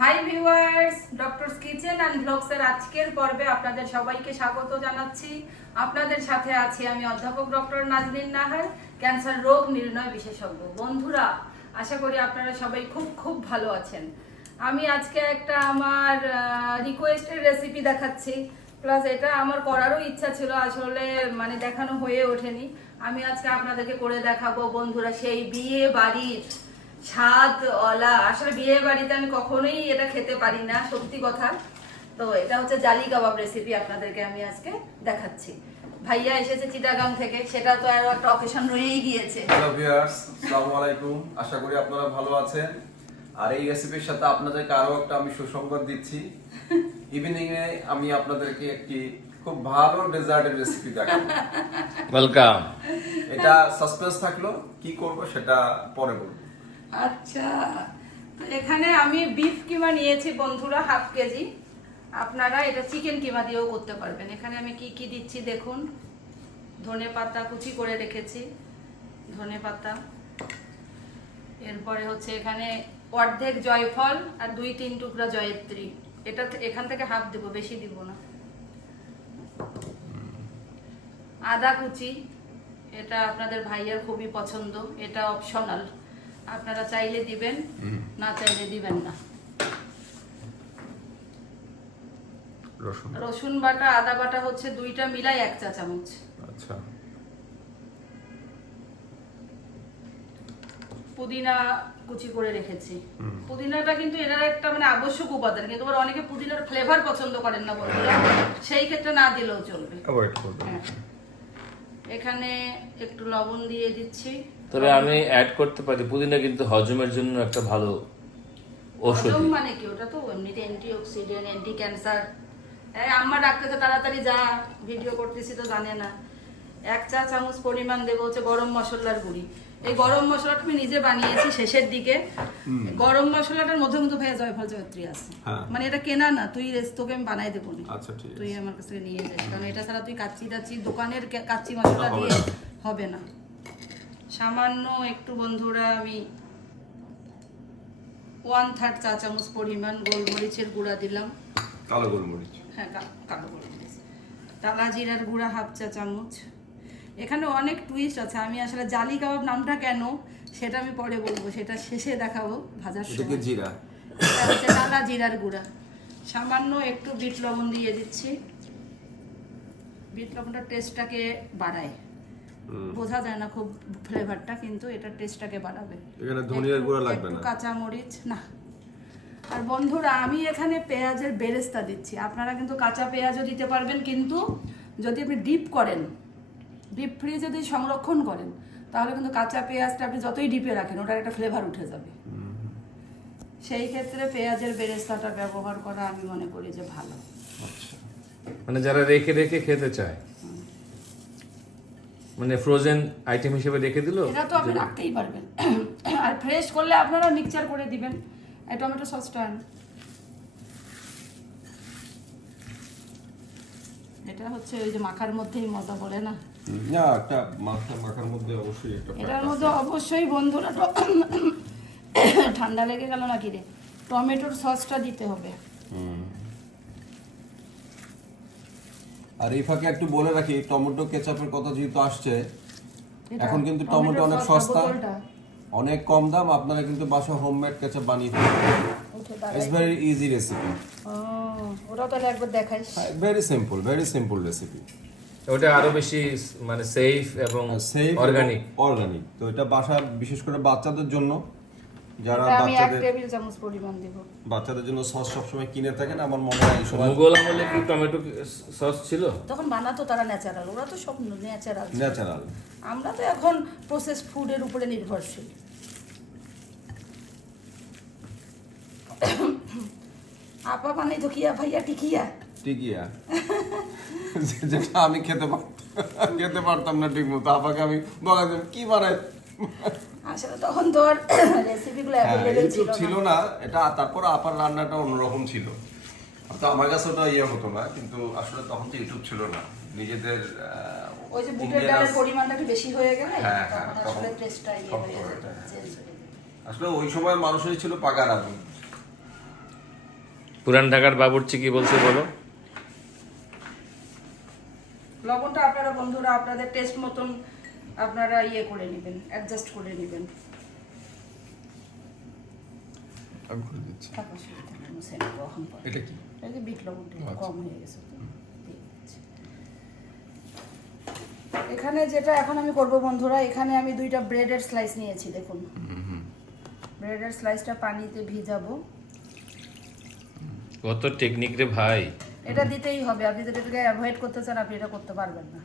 High viewers, doctors kitchen and ব্লগসের আজকের পর্বে আপনাদের সবাইকে স্বাগত জানাচ্ছি। আপনাদের সাথে আছি আমি অধ্যাপক ডক্টর নাজনীন নাহার, ক্যান্সার রোগ নির্ণয় বিশেষজ্ঞ। বন্ধুরা, আশা করি আপনারা সবাই খুব খুব ভালো আছেন। আমি আজকে একটা আমার রিকোয়েস্টের রেসিপি দেখাচ্ছি, প্লাস এটা আমার করারও ইচ্ছা ছিল, আসলে মানে দেখানো হয়ে ওঠেনি। আমি আজকে আপনাদেরকে করে দেখাবো বন্ধুরা সেই বিয়ে বাড়ির স্বাদওয়ালা। আসলে বিয়ে বাড়িতে আমি কখনোই এটা খেতে পারি না, সত্যি কথা। তো এটা হচ্ছে জালি কাবাব রেসিপি, আপনাদেরকে আমি আজকে দেখাচ্ছি। ভাইয়া এসেছে চিটাগাং থেকে, সেটা তো আরো একটা অকেশন রয়েই গিয়েছে। হ্যালো ভিউয়ার্স, আসসালামু আলাইকুম। আশা করি আপনারা ভালো আছেন। আর এই রেসিপির সাথে আপনাদেরকে আরো একটা আমি সুসংবাদ দিচ্ছি। ইভিনিং এ আমি আপনাদেরকে একটি খুব ভালো ডেজার্টের রেসিপি দেখাবো। ওয়েলকাম। এটা সাসপেন্স থাকলো, কি করব সেটা পরে বলবো। আচ্ছা, তো এখানে আমি বিফ কিমা নিয়েছি বন্ধুরা, 1/2 কেজি। আপনারা এটা চিকেন কিমা দিয়েও করতে পারবেন। এখানে আমি কি কি দিচ্ছি দেখুন। ধনে পাতা কুচি করে রেখেছি, ধনে পাতা। এরপরে হচ্ছে এখানে অর্ধেক জয়ফল আর 2-3 টুকরা জয়ত্রী। এটা এখান থেকে হাফ দেব, বেশি দিব না। আদা কুচি, এটা আপনাদের ভাইয়ের খুবই পছন্দ, এটা অপশনাল, আপনারা চাইলে দিবেন, না চাইলে দিবেন না। রসুন বাটা, আদা বাটা হচ্ছে 2টা মিলাই 1 চা চামচ। আচ্ছা। পুদিনা কুচি করে রেখেছি। পুদিনাটা কিন্তু এটার একটা মানে আবশ্যক উপাদান, কিন্তু আবার অনেকে পুদিনার ফ্লেভার পছন্দ করেন না বন্ধুরা, সেই ক্ষেত্রে না দিলেও চলবে। হ্যাঁ। এখানে একটু লবণ দিয়ে দিচ্ছি। তবে আমি অ্যাড করতে পারি, পুদিনা কিন্তু হজমের জন্য একটা ভালো ঔষধ। হজম মানে কি, ওটা তো এমনিতে অ্যান্টিঅক্সিডেন্ট, অ্যান্টি ক্যান্সার। আম্মা ডাক্তারকে তাড়াতাড়ি যা, ভিডিও করতেছি তো জানে না। 1 চা চামচ পরিমাণ দেবো হচ্ছে গরম মশলার গুঁড়ি। এই গরম মশলাটা আমি নিজে বানিয়েছি শেষের দিকে। গরম মশলাটার মধ্যে কিন্তু ভাইয়া জয়ফল জয়ত্রী আছে, মানে এটা কেনা না, তোকে আমি বানাই দেবো না। আচ্ছা, ঠিক আছে। তুই আমার কাছ থেকে নিয়ে যাস, কারণ এটা ছাড়া তুই কাচ্চি দোকানের কাচ্চি মশলা দিয়ে হবে না। সামান্য একটু বন্ধুরা আমি 1/3 চা চামচ পরিমাণ গোলমরিচের গুঁড়া দিলাম। কালো গোলমরিচ। হ্যাঁ, কালো গোলমরিচ। টালা জিরার গুঁড়া 1/2 চা চামচ। এখানে অনেক টুইস্ট আছে, আমি আসলে জালি কাবাব নামটা কেন সেটা আমি পরে বলবো, সেটা শেষে দেখাবো ভাজার সময়। জিরা। এটা হচ্ছে টালা জিরার গুঁড়া। সামান্য একটু বিট লবণ দিয়ে দিচ্ছি। বিট লবণটা টেস্টটাকে বাড়ায়, বোঝা যায় না খুব ফ্লেভারটা, কিন্তু এটা টেস্টটাকে বাড়াবে। এখানে ধনিয়ার গুঁড়া লাগবে না, কাঁচা মরিচ না। আর বন্ধুরা, আমি এখানে পেঁয়াজের বেরেস্তা দিচ্ছি। আপনারা কিন্তু কাঁচা পেঁয়াজও দিতে পারবেন, কিন্তু যদি আপনি ডিপ করেন, ডিপ ফ্রিজে যদি সংরক্ষণ করেন, তাহলে কিন্তু কাঁচা পেঁয়াজটা আপনি যতই ডিপে রাখেন ওটার একটা ফ্লেভার উঠে যাবে। সেই ক্ষেত্রে পেঁয়াজের বেরেস্তাটা ব্যবহার করা আমি মনে করি যে ভালো। আচ্ছা, মানে যারা রেখে রেখে খেতে চায়, মানে ফ্রোজেন আইটেম হিসেবে রেখে দিল, এটা তো আপনি রাখতেই পারবেন। আর ফ্রেশ করলে আপনারা মিক্সচার করে দিবেন। এই টমেটো সসটা এটা হচ্ছে ওই যে মাখার মধ্যেই মজা বলে না, না একটা মাখার মধ্যে অবশ্যই একটা এটার মধ্যে অবশ্যই বন্ধুরা ঠান্ডা লেগে গেল নাকি রে, টমেটোর সসটা দিতে হবে। আর এই ফাঁকে একটু বলে রাখি, টমেটো কেচাপের কথা যেহেতু আসছে, এখন কিন্তু টমেটো অনেক সস্তা, অনেক কম দাম। আপনারা কিন্তু বাসায় হোমমেড কেচাপ বানিয়ে ফেলতে পারেন। It's very easy recipe. ওরা তাহলে একবার দেখাইস। Very simple recipe. ওটা আরো বেশি মানে সেফ এবং অর্গানিক। তো এটা বাসা বিশেষ করে বাচ্চাদের জন্য, যারা আমি 1 টেবিল চামচ পরিমাণ দেব। বাচ্চাদের জন্য সস সবসময় কিনে থাকেন, আমার মনে হয় এই সময়। মুঘল আমলে কি টমেটো সস ছিল? তখন বানাতো তারা ন্যাচারাল, ওরা তো সব ন্যাচারাল। আমরা তো এখন প্রসেস ফুডের উপরে নির্ভরশীল। আপা বানাই তো কিয়া ভাইয়া টিকিয়া যেটা আমি খেতে পারতাম না ঠিক মতো, আপাকে আমি বলাতাম কি বানাই। আসলে তখন তো আর রেসিপিগুলো অ্যাভেলেবল ছিল না এটা, তারপর আপার রান্নাটা অন্যরকম ছিল। তো আমার কাছে ওটা হতো না, কিন্তু আসলে তখন তো ইউটিউব ছিল না, নিজেদের ওই যে বুটের ডালের পরিমাণটা একটু বেশি হয়ে গেলে তখন আসলে টেস্টটা হয়ে যায়। আসলে ওই সময় মানুষেরই ছিল পাকার আগুন। পুরান ঢাকার বাবুর্চি কি বলছে বলো? লবণটা আপনারা বন্ধুরা আপনাদের টেস্ট মতন আপনারা ইয়ে করে নেবেন, অ্যাডজাস্ট করে নেবেন। আমি করে দিচ্ছি। থাক, অসুবিধা নেই, মুছে নেবো এখন পরে। এটা কি? এই যে বিট লবণটা একটু আচ্ছা। কম হয়ে গেছে তো, দিয়ে দিচ্ছি। এখানে যেটা এখন আমি করব বন্ধুরা, এখানে আমি 2টা ব্রেডের স্লাইস নিয়েছি, দেখুন। ব্রেডের স্লাইসটা পানিতে ভিজাবো। কত টেকনিক রে ভাই। এটা দিতেই হবে, আপনি যদি এটাকে অ্যাভয়েড করতে চান আপনি এটা করতে পারবেন না।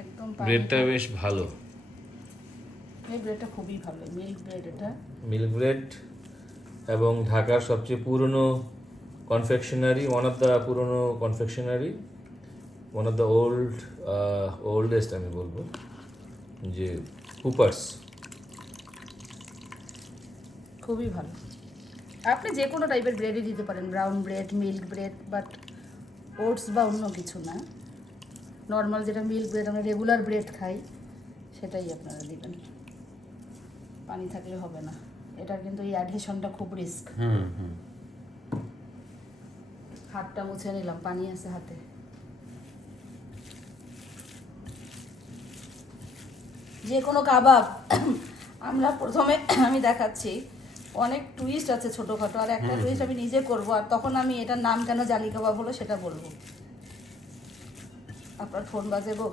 একদম ব্রেডটা বেশ ভালো, এই ব্রেডটা খুবই ভালো, মিল্ক ব্রেড এটা। মিল্ক ব্রেড এবং ঢাকার সবচেয়ে পুরনো কনফেকশনারি, ওয়ান অফ দ্য পুরনো confectionery, one of the oldest আমি বলবো, যে কুপার্স। খুবই ভালো। আপনি যে কোনো টাইপের ব্রেডই দিতে পারেন, brown bread, milk bread, but oats বা অন্য কিছু না। নর্মাল যেটা মিল্ক ব্রেড আমরা রেগুলার ব্রেড খাই সেটাই আপনারা দিবেন, পানি থাকলে হবে না। এটার কিন্তু এই অ্যাডহেশনটা খুব রিস্ক। হাতটা মুছে নিলাম, পানি আছে হাতে। যে কোনো কাবাব আমরা প্রথমে আমি দেখাচ্ছি, অনেক টুইস্ট আছে ছোটোখাটো, আর একটা টুইস্ট আমি নিজে করব, আর তখন আমি এটার নাম কেন জালি কাবাব হলো সেটা বলবো। আপনার ফোন বাজে গো।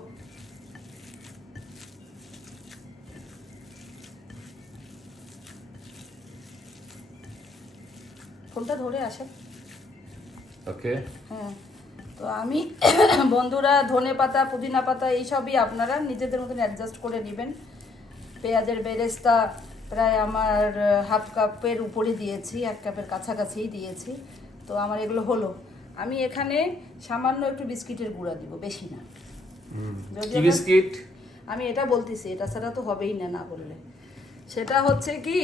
ফোনটা ধরে আসেন। ওকে, হ্যাঁ, তো আমি বন্ধুরা ধনে পাতা, পুদিনা পাতা এইসবই আপনারা নিজেদের মতন অ্যাডজাস্ট করে নেবেন। পেঁয়াজের বেরেস্তা প্রায় আমার হাফ কাপের উপরে দিয়েছি, 1 কাপের কাছাকাছিই দিয়েছি। তো আমার এগুলো হলো। আমি এখানে সামান্য একটু বিস্কিটের গুঁড়া দিব, বেশি না। যদি কি আমার- বিস্কিট? আমি এটা বলতেছি, এটা ছাড়া তো হবেই না, না বললে। সেটা হচ্ছে কি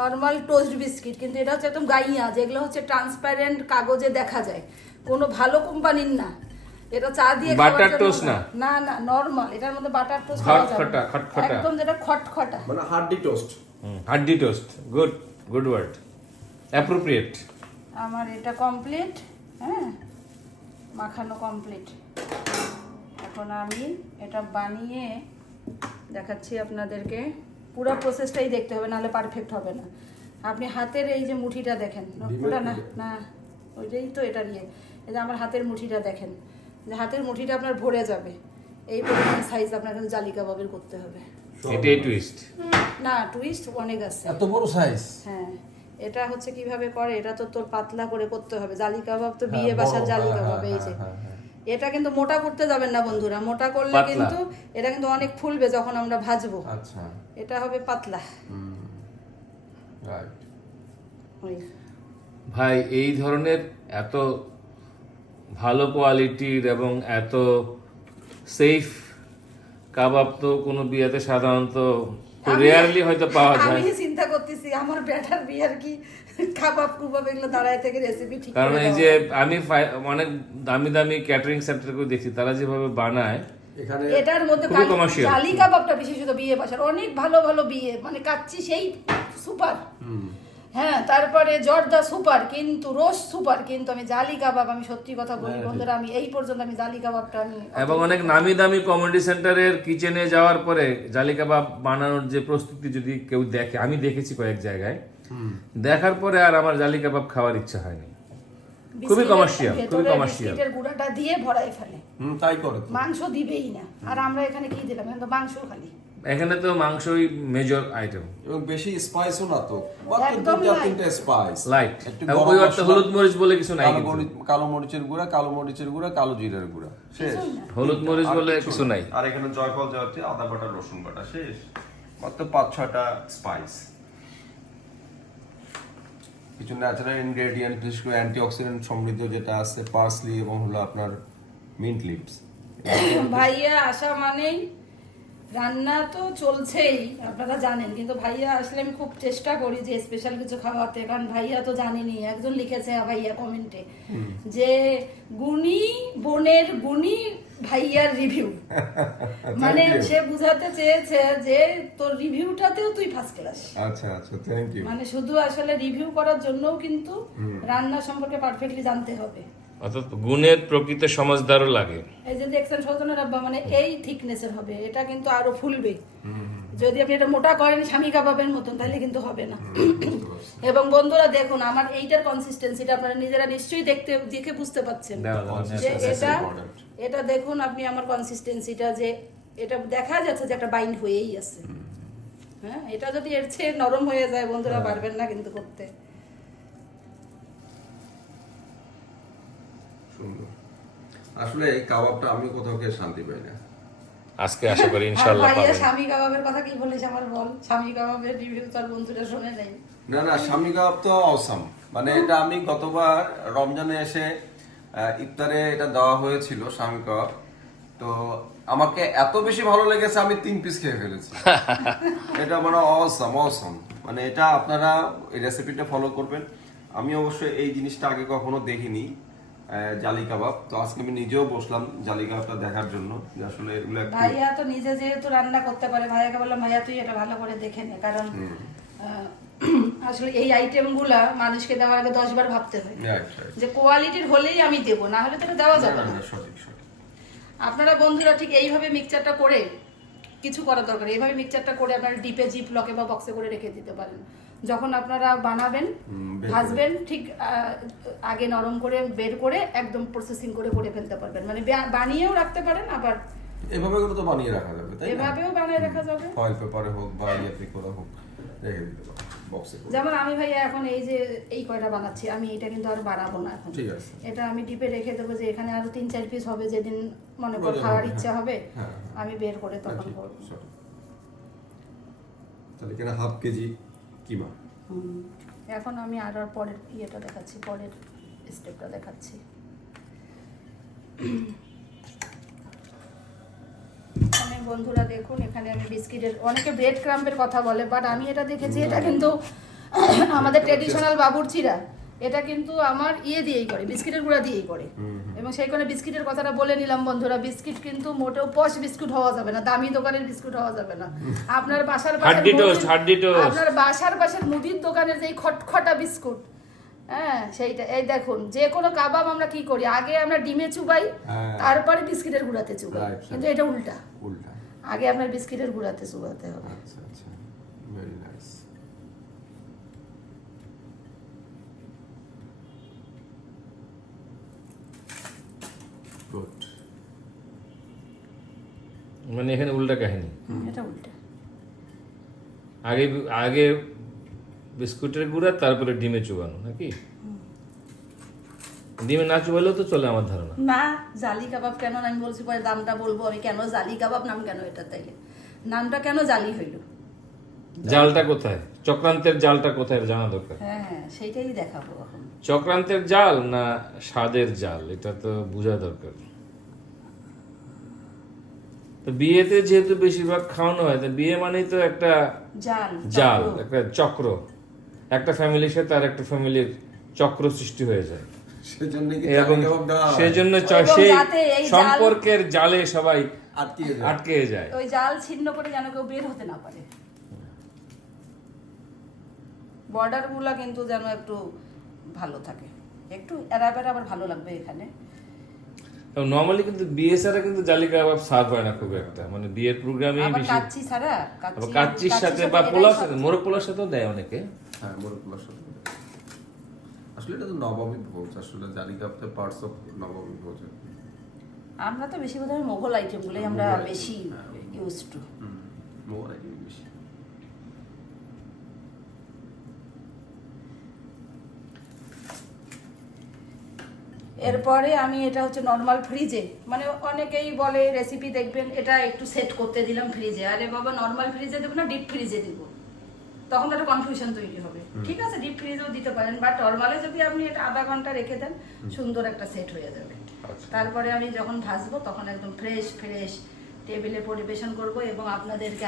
নর্মাল টোস্ট বিস্কিট, কিন্তু এটা হচ্ছে একদম গাইয়া, যেগুলো হচ্ছে ট্রান্সপারেন্ট কাগজে দেখা যায়, কোনো ভালো কোম্পানির না। এটা চা দিয়ে খাওয়ার বাটার জন্য টোস্ট না? না না, নর্মাল। এটার মধ্যে বাটার টোস্ট খাওয়া যাবে খটখটা, না। খটখটা। একদম যেটা খটখটা। মানে হার্ডি টোস্ট। হাড্ডি toast, good, good word, appropriate. আমার এটা কমপ্লিট, হ্যাঁ, মাখানো কমপ্লিট। এখন আমি এটা বানিয়ে দেখাচ্ছি আপনাদেরকে। পুরো প্রসেসটাই দেখতে হবে, নাহলে পারফেক্ট হবে না। আপনি হাতের এই যে মুঠিটা দেখেন, ওটা না না, ওইটাই তো এটার ইয়ে। এই যে আমার হাতের মুঠিটা দেখেন, যে হাতের মুঠিটা আপনার ভরে যাবে, এই পরিমাণ সাইজ আপনার কিন্তু জালি কাবাবের করতে হবে। এটাই টুইস্ট। না, টুইস্ট অনেক আছে। এত বড় সাইজ? হ্যাঁ, এটা হচ্ছে কিভাবে করে, এটা তো তোর পাতলা করে করতে হবে। জালি কাবাব তো বিয়ে বাসার জালি কাবাব, এই যে এটা কিন্তু মোটা করতে যাবেন না বন্ধুরা, মোটা করলে পাতলা। কিন্তু এটা কিন্তু অনেক ফুলবে যখন আমরা ভাজবো। আচ্ছা, এটা হবে পাতলা। রাইট। ওই ভাই এই ধরনের এত ভালো কোয়ালিটির এবং এত সেফ কাবাব তো কোনো বিয়েতে সাধারণত রেয়ারলি হয়তো পাওয়া যায়। আমি চিন্তা করতেছি আমার ব্যাটার বিয়ার কি কাবাব কুবাব এগুলো দাঁড়ায় থেকে রেসিপি ঠিক কারণ করে এই দেওয়া যে হয়। আমি অনেক দামি দামি ক্যাটারিং সেন্টারকে দেখছি, তারা যেভাবে বানায় এখানে এটার মধ্যে খুবই commercial। জালি কাবাবটা বিশেষত বিয়ে বাসার অনেক ভালো ভালো বিয়ে, মানে কাচ্চি সেই সুপার, হ্যাঁ, তারপরে জর্দা সুপার, কিন্তু রোস্ট সুপার, কিন্তু আমি জালি কাবাব, আমি সত্যি কথা বলি বন্ধুরা, আমি এই পর্যন্ত আমি জালি কাবাবটা আমি এবং অনেক নামি দামি কমিউনিটি সেন্টারের কিচেনে যাওয়ার পরে জালি কাবাব বানানোর যে প্রস্তুতি যদি কেউ দেখে, আমি দেখেছি কয়েক জায়গায়, দেখার পরে আর আমার জালি কাবাব খাওয়ার ইচ্ছা হয়নি। খুবই কমার্শিয়াল, খুবই কমার্শিয়াল। বিস্কিটের গুঁড়াটা দিয়ে ভরাই ফেলে, তাই করে তো। মাংস দিবেই না। আর আমরা এখানে কি দিলাম, এখন তো মাংস খালি। এখানে তো মাংসই মেজর আইটেম, এবং বেশি স্পাইসও না তো, মাত্র একদম 2-3টা স্পাইস, লাইট। একটু এবং গরম ওই অর্থে মশলা, হলুদ মরিচ বলে কিছু নাই কিন্তু। কালো মরিচের গুঁড়া, কালো মরিচের গুঁড়া, কালো জিরার গুঁড়া, শেষ। হলুদ মরিচ আর বলে কিছু নাই। আর এখানে জয়ফল যাচ্ছে, আদা বাটা, রসুন বাটা, শেষ। মাত্র 5-6টা স্পাইস। কিছু ন্যাচারাল ইনগ্রেডিয়েন্ট, বিশেষ করে অ্যান্টিঅক্সিডেন্ট সমৃদ্ধ যেটা আছে, পার্সলি এবং হলো আপনার মিন্ট লিভস। ভাইয়া আসা মানেই রান্না তো চলছেই, আপনারা জানেন, কিন্তু ভাইয়া আসলে আমি খুব চেষ্টা করি যে স্পেশাল কিছু খাওয়াতে, কারণ ভাইয়া তো জানেনি। একজন লিখেছে ভাইয়া কমেন্টে যে গুণী বোনের গুণী ভাইয়ার রিভিউ, মানে সে বুঝাতে চেয়েছে যে তোর রিভিউটাতেও তুই ফার্স্ট ক্লাস। আচ্ছা আচ্ছা, থ্যাংক ইউ। মানে শুধু আসলে রিভিউ করার জন্যও কিন্তু রান্না সম্পর্কে পারফেক্টলি জানতে হবে। অর্থাৎ গুণের প্রকৃত সমজদারও লাগে। এই যে দেখছেন সজনের আব্বা, মানে এই থিকনেসের হবে, এটা কিন্তু আরো ফুলবে। যদি আপনি এটা মোটা করেন স্বামী কাবাবের মতন, তাহলে কিন্তু হবে না। এবং বন্ধুরা দেখুন আমার এইটার কনসিস্টেন্সিটা আপনারা নিজেরা নিশ্চয়ই দেখে বুঝতে পাচ্ছেন যে এটা দেখুন আপনি আমার কনসিস্টেন্সিটা, যে এটা দেখা যাচ্ছে যে একটা বাইন্ড হয়েই আছে। হ্যাঁ, এটা যদি এর চেয়ে নরম হয়ে যায় বন্ধুরা পারবেন না কিন্তু করতে। সুন্দর। আসলে এই কাবাবটা আমি কোথাও খেয়ে শান্তি পাই না। আজকে আশা করি ইনশাআল্লাহ ভাইয়া পাবেন। স্বামী কাবাবের কথা কি বলিস আমার বল, স্বামী কাবাবের রিভিউ তার বন্ধুরা শুনে নেই। না না, স্বামী কাবাব তো অসাম। মানে এটা আমি গতবার রমজানে এসে ইফতারে এটা দেওয়া হয়েছিল স্বামী কাবাব, তো আমাকে এত বেশি ভালো লেগেছে আমি 3 পিস খেয়ে ফেলেছি। এটা মানে অসাম। মানে এটা আপনারা এই রেসিপিটা ফলো করবেন। আমি অবশ্যই এই জিনিসটা আগে কখনো দেখিনি, জালি কাবাব। তো আজকে আমি নিজেও বসলাম জালি কাবাবটা দেখার জন্য যে আসলে এগুলো একটু। ভাইয়া তো নিজে যেহেতু রান্না করতে পারে, ভাইয়াকে বললাম ভাইয়া তুই এটা ভালো করে দেখে নে, কারণ আসলে এই আইটেমগুলা মানুষকে দেওয়ার আগে 10 বার ভাবতে হয় যে কোয়ালিটির হলেই আমি দেবো, না হলে তো এটা দেওয়া যাবে না। সঠিক। আপনারা বন্ধুরা ঠিক এইভাবে মিক্সচারটা করে, কিছু করার দরকার, এইভাবে মিক্সচারটা করে আপনারা ডিপে, জিপ লকে বা বক্সে করে রেখে দিতে পারেন। যখন আপনারা বানাবেন, ভাজবেন, ঠিক আগে নরম করে বের করে একদম প্রসেসিং করে ফেলতে পারবেন। মানে বানিয়েও রাখতে পারেন, আবার এভাবে করে তো বানিয়ে রাখা যাবে, তাই না? এভাবেও বানিয়ে রাখা যাবে, ফয়েল পেপারে হোক বা ইয়েতে করে হোক রেখে দিতে পারো বক্সে করে। যেমন আমি ভাইয়া এখন এই যে এই কয়টা বানাচ্ছি, আমি এটা কিন্তু আর বানাবো না এখন। ঠিক আছে, এটা আমি ডিপে রেখে দেবো, যে এখানে আরো 3-4 পিস হবে, যেদিন মনে করে খাওয়ার ইচ্ছা হবে আমি বের করে তখন করবো। তাহলে কেন হাফ কেজি কিমা। এখন আমি আর পরের ইয়েটা দেখাচ্ছি, পরের স্টেপটা দেখাচ্ছি। এখানে বন্ধুরা দেখুন, এখানে আমি বিস্কিটের, অনেকে ব্রেড ক্রাম্বের কথা বলে, বাট আমি এটা দেখেছি এটা কিন্তু আমাদের ট্রেডিশনাল বাবুর্চিরা এটা কিন্তু আমার দিয়েই করে, বিস্কিটের গুঁড়া দিয়েই করে। এবং সেই কারণে বিস্কিটের কথাটা বলে নিলাম বন্ধুরা, বিস্কিট কিন্তু মোটেও পশ বিস্কুট হওয়া যাবে না, দামি দোকানের বিস্কুট হওয়া যাবে না। আপনার বাসার পাশের মুদির দোকানের যে খটখটা বিস্কুট, হ্যাঁ সেইটা। এই দেখুন, যে কোনো কাবাব আমরা কি করি, আগে আমরা ডিমে চুবাই, তারপরে বিস্কিটের গুঁড়াতে চুবাই, কিন্তু এটা উল্টা। আগে আপনার বিস্কিটের গুঁড়াতে চুবাতে হবে। আচ্ছা আচ্ছা, ভেরি নাইস। গুড। মানে এখানে উল্টা কাহিনী, এটা উল্টা। আগে বিস্কুটের গুঁড়া, তারপরে ডিমে চুবানো নাকি? ডিমে না চুবালেও তো চলে আমার ধারণা। না, জালি কাবাব কেন, আমি বলছি পরে দামটা বলবো আমি, কেন জালি কাবাব নাম কেন এটা, তাইলে নামটা কেন জালি হইল? জালটা কোথায়, চক্রান্তের জালটা কোথায় জানা দরকার। হ্যাঁ, সেইটাই দেখাবো এখন। চক্রান্তের জাল না স্বাদের জাল, এটা তো বোঝা দরকার। তো বিয়েতে যেহেতু বেশিরভাগ খাওয়ানো হয়, তো বিয়ে মানেই তো একটা জাল, একটা চক্র, একটা ফ্যামিলির সাথে আর একটা ফ্যামিলির চক্র সৃষ্টি হয়ে যায়। সেজন্য সেই সম্পর্কের জালে সবাই আটকে যায়, ওই জাল ছিন্ন করে যেন কেউ বের হতে না পারে। বর্ডার গুলা কিন্তু যেন একটু ভালো থাকে, একটু এরাবেরা আবার ভালো লাগবে এখানে। নরমালি কিন্তু বিয়ে ছাড়া কিন্তু জালি কাবাব সার্ভ হয় না খুব একটা, মানে বিয়ের প্রোগ্রামে বেশি কাচ্চি ছাড়া, কাচ্চির সাথে বা পোলাও সাথে, মোরগ পোলাওর সাথেও দেয় অনেকে। হ্যাঁ, মোরগ পোলাওর সাথে। আসলে এটা তো নবমী ভোজ, আসলে জালি কাবাবটা পার্টস অফ নবমী ভোজ। আমরা তো বেশি বোধহয় মোগল আইটেমগুলোই আমরা বেশি ইউজ টু। মোগল আইটেম বেশি। এরপরে আমি এটা হচ্ছে নর্মাল ফ্রিজে, মানে অনেকেই বলে রেসিপি দেখবেন এটা একটু সেট করতে দিলাম ফ্রিজে, আরে বাবা নর্মাল ফ্রিজে দেবো না ডিপ ফ্রিজে দিব, তখন একটা কনফিউশন তৈরি হবে। ঠিক আছে, ডিপ ফ্রিজেও দিতে পারেন, বাট নর্মালে যদি আপনি এটা আধা ঘন্টা রেখে দেন সুন্দর একটা সেট হয়ে যাবে। তারপরে আমি যখন ভাজবো তখন একদম ফ্রেশ টেবিলে পরিবেশন করব এবং আপনাদেরকে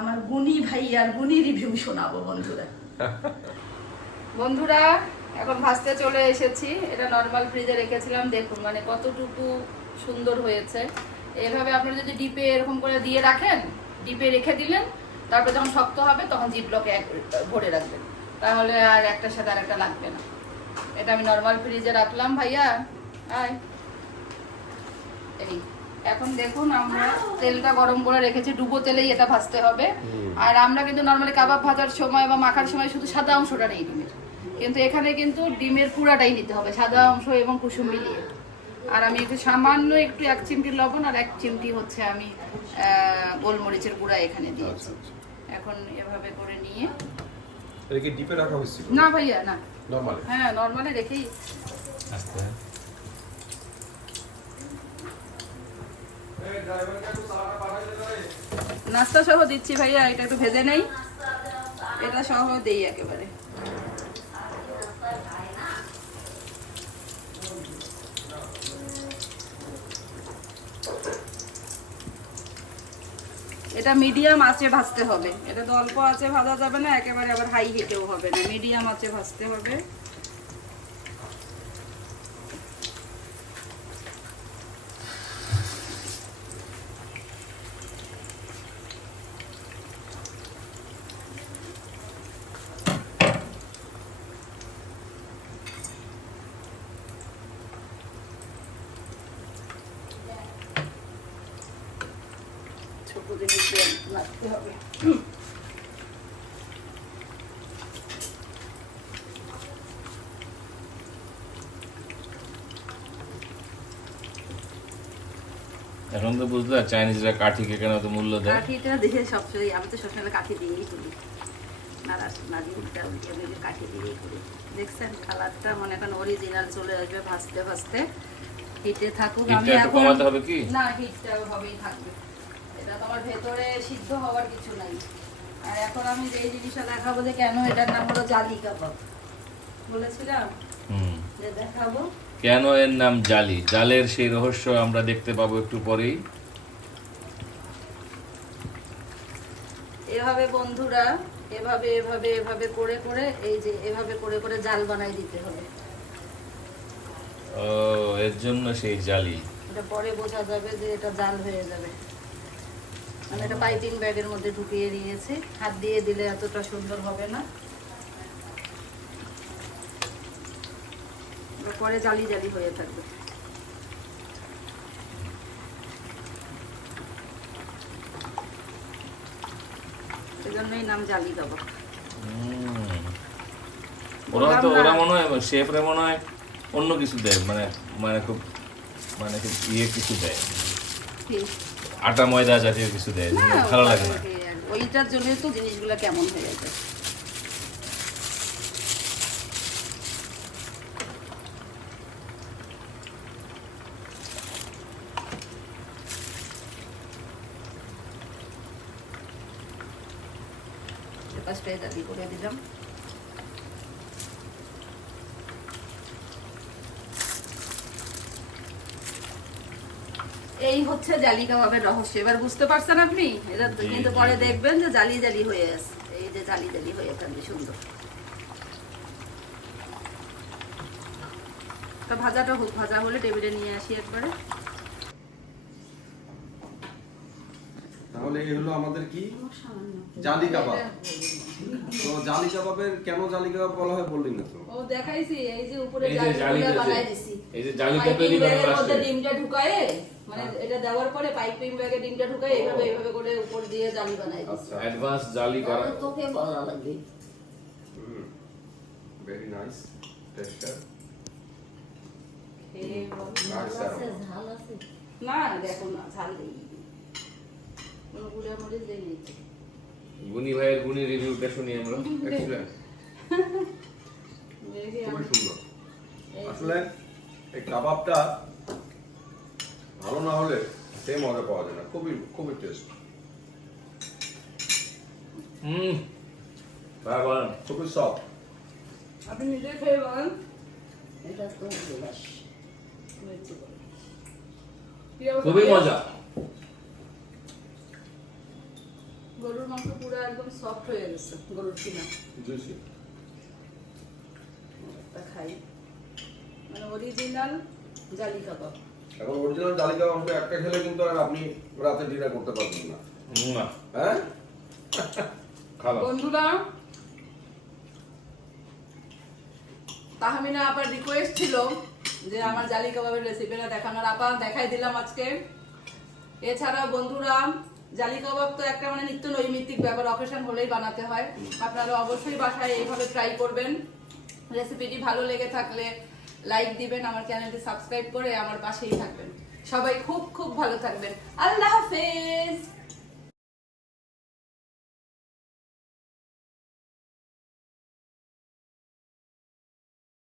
আমার গুণী রিভিউ শোনাবো বন্ধুরা। এখন ভাজতে চলে এসেছি, এটা নর্মাল ফ্রিজে রেখেছিলাম, দেখুন মানে কতটুকু সুন্দর হয়েছে। এভাবে আপনারা যদি ডিপে এরকম করে দিয়ে রাখেন, ডিপে রেখে দিলেন, তারপর যখন শক্ত হবে তখন জিপলকে ভরে রাখবেন, তাহলে আর একটার সাথে আর একটা লাগবে না। এটা আমি নর্মাল ফ্রিজে রাখলাম ভাইয়া। আয় এই এখন দেখুন আমরা তেলটা গরম করে রেখেছি, ডুবো তেলেই এটা ভাজতে হবে। আর আমরা কিন্তু নর্মালি কাবাব ভাজার সময় বা মাখার সময় শুধু সাদা অংশটা নেই ডিমের, কিন্তু এখানে কিন্তু ডিমের পুরাটাই নিতে হবে, সাদা অংশ এবং কুসুম মিলিয়ে। আর আমি একটু সামান্য একটু 1 চিমটি লবণ আর 1 চিমটি হচ্ছে আমি গোলমরিচের গুঁড়া এখানে দিয়েছি। এখন এভাবে করে নিয়ে এটা কি ডিপে রাখা হয়েছিল? না ভাইয়া, না, নরমালি। হ্যাঁ নর্মালি রেখেই আস্তে নাস্তা সহ দিচ্ছি ভাইয়া। এটা একটু ভেজে নেই, এটা সহ দেই একেবারে। এটা মিডিয়াম আঁচে ভাজতে হবে, এটা তো অল্প আঁচে ভাজা যাবে না, একেবারে আবার হাই হিটেও হবে না, মিডিয়াম আঁচে ভাজতে হবে। ছোট জিনিস দিয়ে রাখতে হবে। এখন তো বুঝলে চাইনিজরা কাঠিকে কেন তো মূল্য দেয়। কাঠিটা দেখে সবসময়, আমি তো সবসময় কাঠি দিয়েই করি, নাড়িটা কাঠি দিয়েই করি। দেখছেন কালারটা মনে এখন অরিজিনাল চলে আসবে ভাজতে ভাজতে। হিটে থাকুক, আমি হিটটা একটু এখন কমাতে হবে কি? না, হিটটা হবেই থাকবে, এটা তো আমার ভেতরে সিদ্ধ হওয়ার কিছু নাই। আর এখন আমি যে জিনিসটা দেখাবো যে কেন এটার নাম হলো জালি কাবাব, বলেছিলাম যে দেখাবো কেন এর নাম জালি। জালের সেই রহস্য আমরা দেখতে পাবো একটু পরেই। এভাবে বন্ধুরা, এভাবে এভাবে এভাবে করে করে, এই যে এভাবে করে করে জাল বানাই দিতে হবে। ও, এর জন্য সেই জালি। এটা পরে বোঝা যাবে যে এটা জাল হয়ে যাবে। মানে এটা পাইপিং ব্যাগের মধ্যে ঢুকিয়ে দিয়েছি, হাত দিয়ে দিলে এতটা সুন্দর হবে না, পরে জালি জালি হয়ে থাকবে। সেজন্যই নাম জালি কাবাব। ওরা মনে হয় শেফরা মনে হয় অন্য কিছু দেয়, মানে মানে খুব মানে খুব কিছু দেয়, আটা ময়দা জাতীয় কিছু দেয়, ভালো লাগে না। ওইটার জন্যই তো জিনিসগুলো কেমন হয়ে যায়। পাঁচটায় দাবি করে দিলাম। এই হচ্ছে জালি কাবাবের রহস্য। এবার বুঝতে পারছেন আপনি? এটা কিন্তু পরে দেখবেন যে জালি জালি হয়ে আছে, এই যে জালি জালি হয়ে থাকবে সুন্দর। তো ভাজাটা হোক, ভাজা হলে টেবিলে নিয়ে আসি একবারে। তাহলে এই হলো আমাদের কি জালি কাবাব। তো জালি কাবাবের কেন জালি কাবাব বলা হয় বললেন না তো? ও দেখাইছি, এই যে উপরে এই যে জালিগুলো বানাই দিছি, এই যে জালিটা তৈরি পাইপিং করার ব্যাগের মধ্যে আসলে ডিমটা ঢুকায়ে, মানে এটা দেওয়ার পরে পাইপিং ব্যাগে ডিমটা ঢুকায়ে এইভাবে এইভাবে করে উপর দিয়ে জালি বানাই দিছি। আচ্ছা, অ্যাডভান্স জালি করা। তোকে বলা লাগবে। Very nice texture. না দেখো না, ঝাল দেই, কোনো গুঁড়া মরিচ দেই নি। গুনি ভাইয়ের গুনি রিভিউটা শুনি আমরা। এক্সিলেন্ট, খুবই সুন্দর। আসলে এই কাবাবটা ভালো না হলে সেই মজা পাওয়া যায় না, খুবই খুবই টেস্ট। বাবা খুবই সফট। আপনি নিজে খেয়ে বলেন। খুবই মজা। গরুর মাংস পুরো একদম সফট হয়ে গেছে, গরুর কিনা জুসি। খাই, মানে অরিজিনাল জালি কাবাব। এখন অরিজিনাল জালি কাবাব মাংস একটা খেলে কিন্তু আর আপনি রাতে ডিনার করতে পারবেন না। না হ্যাঁ খারাপ। বন্ধুরা, তাহমিনা আপার রিকোয়েস্ট ছিল যে আমার জালি কাবাবের রেসিপিটা দেখানোর, আপা দেখাই দিলাম আজকে। এছাড়া বন্ধুরা, জালি কাবাব তো একটা মানে নিত্য নৈমিত্তিক ব্যাপার, অকেশন হলেই বানাতে হয়। আপনারা অবশ্যই বাসায় এইভাবে ট্রাই করবেন। রেসিপিটি ভালো লেগে থাকলে লাইক দিবেন, আমার চ্যানেলটি সাবস্ক্রাইব করে আমার পাশেই থাকবেন। সবাই খুব খুব ভালো থাকবেন। আল্লাহ হাফেজ।